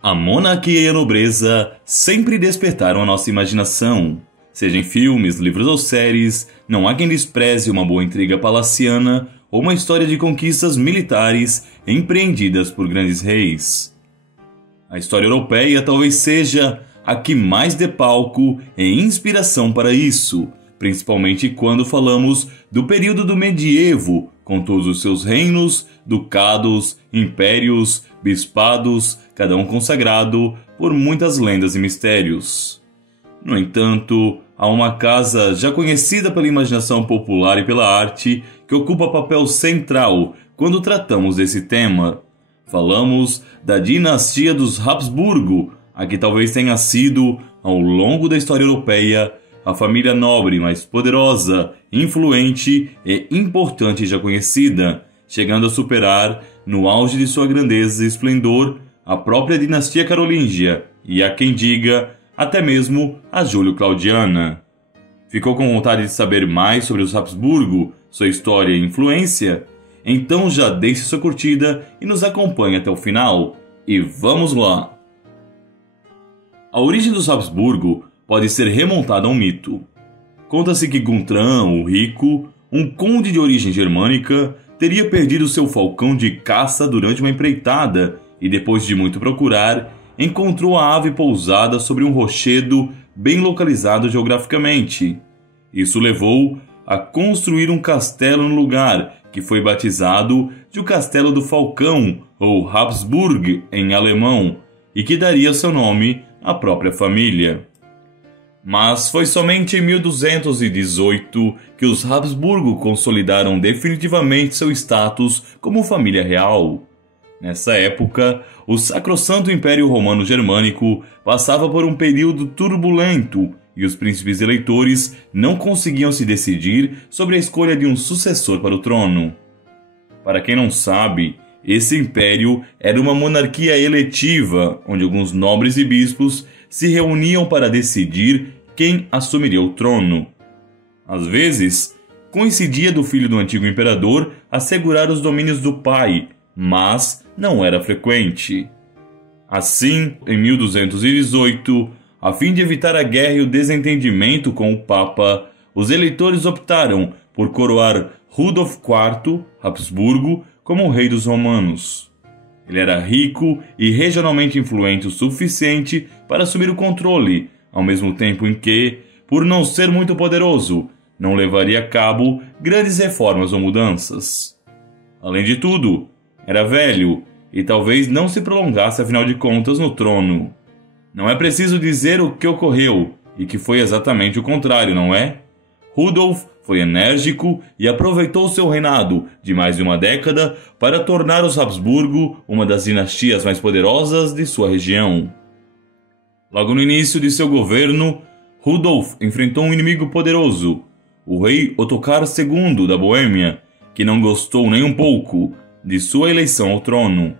A monarquia e a nobreza sempre despertaram a nossa imaginação. Seja em filmes, livros ou séries, não há quem despreze uma boa intriga palaciana ou uma história de conquistas militares empreendidas por grandes reis. A história europeia talvez seja a que mais dê palco e inspiração para isso, principalmente quando falamos do período do medievo, com todos os seus reinos, ducados, impérios, bispados, cada um consagrado por muitas lendas e mistérios. No entanto, há uma casa já conhecida pela imaginação popular e pela arte que ocupa papel central quando tratamos desse tema. Falamos da dinastia dos Habsburgo, a que talvez tenha sido, ao longo da história europeia, a família nobre mais poderosa, influente e importante já conhecida, chegando a superar, no auge de sua grandeza e esplendor, a própria dinastia carolíngia e, há quem diga, até mesmo a Júlio-Claudiana. Ficou com vontade de saber mais sobre os Habsburgo, sua história e influência? Então já deixe sua curtida e nos acompanhe até o final. E vamos lá! A origem dos Habsburgo pode ser remontada a um mito. Conta-se que Guntram, o Rico, um conde de origem germânica, teria perdido seu falcão de caça durante uma empreitada e, depois de muito procurar, encontrou a ave pousada sobre um rochedo bem localizado geograficamente. Isso levou a construir um castelo no lugar, que foi batizado de o Castelo do Falcão, ou Habsburg em alemão, e que daria seu nome à própria família. Mas foi somente em 1218 que os Habsburgo consolidaram definitivamente seu status como família real. Nessa época, o Sacrosanto Império Romano Germânico passava por um período turbulento e os príncipes eleitores não conseguiam se decidir sobre a escolha de um sucessor para o trono. Para quem não sabe, esse império era uma monarquia eletiva, onde alguns nobres e bispos se reuniam para decidir quem assumiria o trono. Às vezes, coincidia do filho do antigo imperador assegurar os domínios do pai, mas não era frequente. Assim, em 1218, a fim de evitar a guerra e o desentendimento com o Papa, os eleitores optaram por coroar Rudolf IV, Habsburgo, como o rei dos romanos. Ele era rico e regionalmente influente o suficiente para assumir o controle, ao mesmo tempo em que, por não ser muito poderoso, não levaria a cabo grandes reformas ou mudanças. Além de tudo, era velho e talvez não se prolongasse afinal de contas no trono. Não é preciso dizer o que ocorreu, e que foi exatamente o contrário, não é? Rudolf foi enérgico e aproveitou seu reinado de mais de uma década para tornar os Habsburgo uma das dinastias mais poderosas de sua região. Logo no início de seu governo, Rudolf enfrentou um inimigo poderoso, o rei Ottokar II da Boêmia, que não gostou nem um pouco de sua eleição ao trono.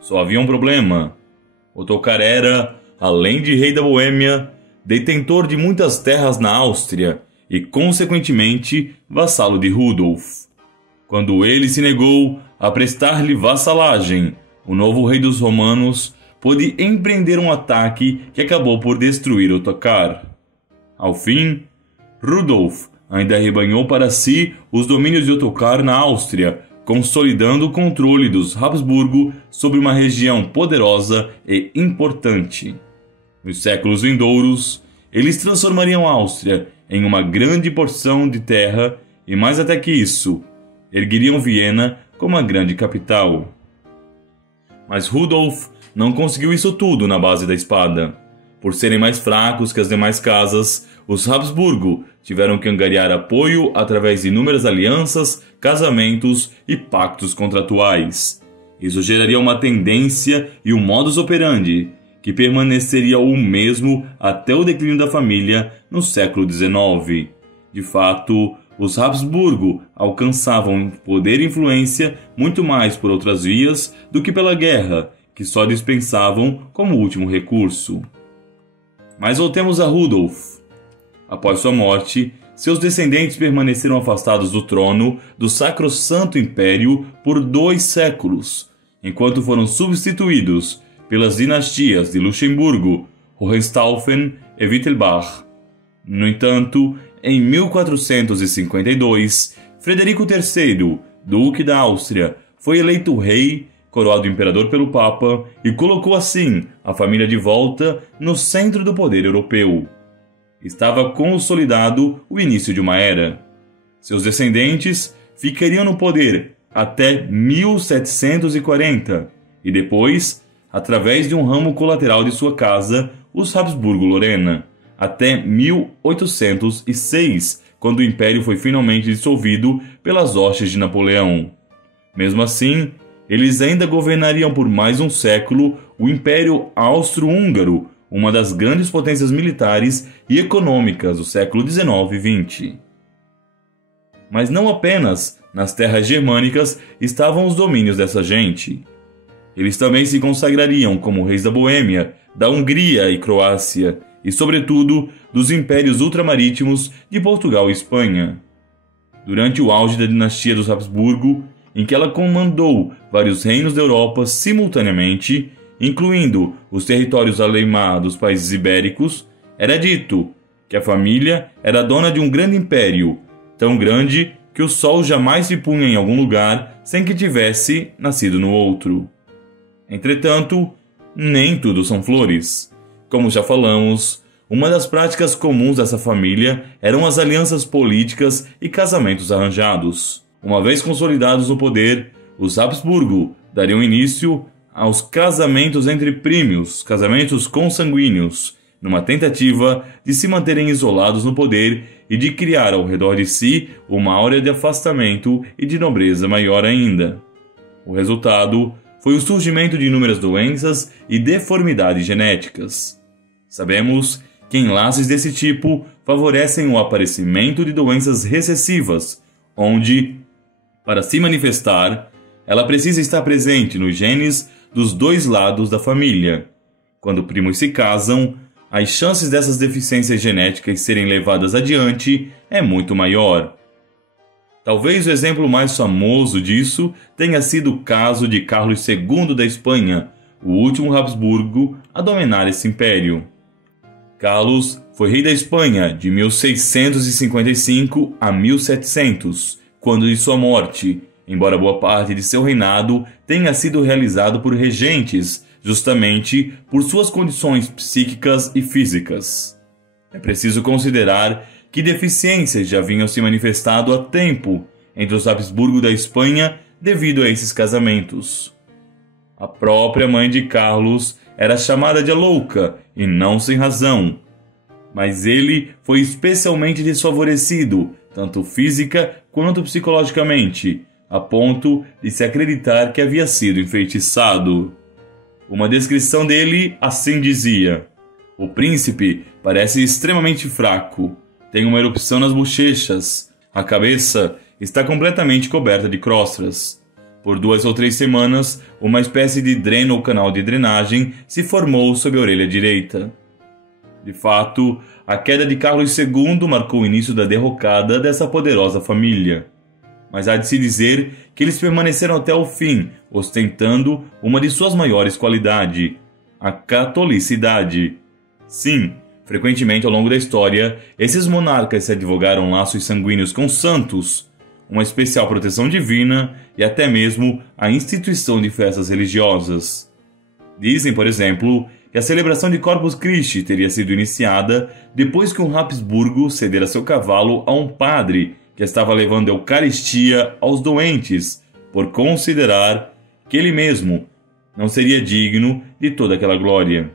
Só havia um problema. Ottokar era, além de rei da Boêmia, detentor de muitas terras na Áustria e, consequentemente, vassalo de Rudolf. Quando ele se negou a prestar-lhe vassalagem, o novo rei dos romanos pôde empreender um ataque que acabou por destruir Ottokar. Ao fim, Rudolf ainda arrebanhou para si os domínios de Ottokar na Áustria, consolidando o controle dos Habsburgo sobre uma região poderosa e importante. Nos séculos vindouros, eles transformariam a Áustria em uma grande porção de terra e, mais até que isso, ergueriam Viena como a grande capital. Mas Rudolf não conseguiu isso tudo na base da espada. Por serem mais fracos que as demais casas, os Habsburgo tiveram que angariar apoio através de inúmeras alianças, casamentos e pactos contratuais. Isso geraria uma tendência e um modus operandi que permaneceria o mesmo até o declínio da família no século XIX. De fato, os Habsburgo alcançavam poder e influência muito mais por outras vias do que pela guerra, que só dispensavam como último recurso. Mas voltemos a Rudolf. Após sua morte, seus descendentes permaneceram afastados do trono do Sacrosanto Império por 2 séculos, enquanto foram substituídos pelas dinastias de Luxemburgo, Hohenstaufen e Wittelsbach. No entanto, em 1452, Frederico III, Duque da Áustria, foi eleito rei, coroado imperador pelo Papa e colocou assim a família de volta no centro do poder europeu. Estava consolidado o início de uma era. Seus descendentes ficariam no poder até 1740 e depois, através de um ramo colateral de sua casa, os Habsburgo-Lorena, até 1806, quando o império foi finalmente dissolvido pelas hostes de Napoleão. Mesmo assim, eles ainda governariam por mais um século o Império Austro-Húngaro, uma das grandes potências militares e econômicas do século XIX e XX. Mas não apenas nas terras germânicas estavam os domínios dessa gente. Eles também se consagrariam como reis da Boêmia, da Hungria e Croácia, e, sobretudo, dos impérios ultramarítimos de Portugal e Espanha. Durante o auge da dinastia dos Habsburgo, em que ela comandou vários reinos da Europa simultaneamente, incluindo os territórios além-mar dos países ibéricos, era dito que a família era dona de um grande império, tão grande que o sol jamais se punha em algum lugar sem que tivesse nascido no outro. Entretanto, nem tudo são flores. Como já falamos, uma das práticas comuns dessa família eram as alianças políticas e casamentos arranjados. Uma vez consolidados no poder, os Habsburgo dariam início aos casamentos entre prímios, casamentos consanguíneos, numa tentativa de se manterem isolados no poder e de criar ao redor de si uma áurea de afastamento e de nobreza maior ainda. O resultado foi o surgimento de inúmeras doenças e deformidades genéticas. Sabemos que enlaces desse tipo favorecem o aparecimento de doenças recessivas, onde, para se manifestar, ela precisa estar presente nos genes dos dois lados da família. Quando primos se casam, as chances dessas deficiências genéticas serem levadas adiante é muito maior. Talvez o exemplo mais famoso disso tenha sido o caso de Carlos II da Espanha, o último Habsburgo a dominar esse império. Carlos foi rei da Espanha de 1655 a 1700, quando de sua morte, embora boa parte de seu reinado tenha sido realizado por regentes, justamente por suas condições psíquicas e físicas. É preciso considerar que deficiências já vinham se manifestado há tempo entre os Habsburgo da Espanha devido a esses casamentos. A própria mãe de Carlos era chamada de louca, e não sem razão. Mas ele foi especialmente desfavorecido, tanto física quanto psicologicamente, a ponto de se acreditar que havia sido enfeitiçado. Uma descrição dele assim dizia: "O príncipe parece extremamente fraco, tem uma erupção nas bochechas, a cabeça está completamente coberta de crostras. Por 2 ou 3 semanas, uma espécie de dreno ou canal de drenagem se formou sob a orelha direita." De fato, a queda de Carlos II marcou o início da derrocada dessa poderosa família. Mas há de se dizer que eles permaneceram até o fim, ostentando uma de suas maiores qualidades, a catolicidade. Sim, frequentemente ao longo da história, esses monarcas se advogaram laços sanguíneos com santos, uma especial proteção divina e até mesmo a instituição de festas religiosas. Dizem, por exemplo, que a celebração de Corpus Christi teria sido iniciada depois que um Habsburgo cedera seu cavalo a um padre que estava levando a Eucaristia aos doentes, por considerar que ele mesmo não seria digno de toda aquela glória.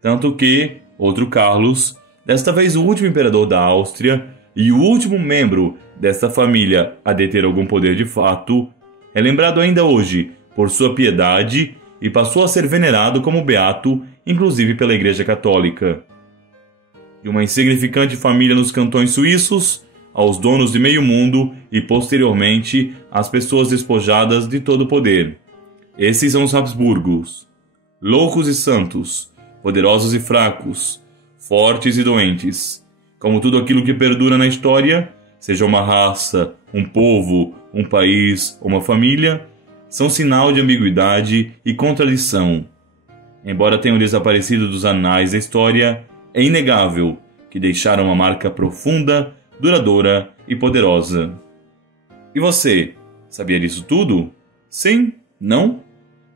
Tanto que outro Carlos, desta vez o último imperador da Áustria e o último membro desta família a deter algum poder de fato, é lembrado ainda hoje por sua piedade e passou a ser venerado como beato, inclusive pela Igreja Católica. De uma insignificante família nos cantões suíços, aos donos de meio mundo e, posteriormente, às pessoas despojadas de todo o poder. Esses são os Habsburgos. Loucos e santos, poderosos e fracos, fortes e doentes. Como tudo aquilo que perdura na história, seja uma raça, um povo, um país ou uma família, são sinal de ambiguidade e contradição. embora tenham desaparecido dos anais da história, é inegável que deixaram uma marca profunda, duradoura e poderosa. E você, sabia disso tudo? Sim? Não?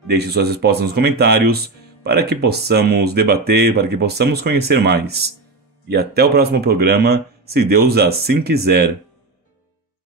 Deixe suas respostas nos comentários para que possamos debater, para que possamos conhecer mais. E até o próximo programa, se Deus assim quiser.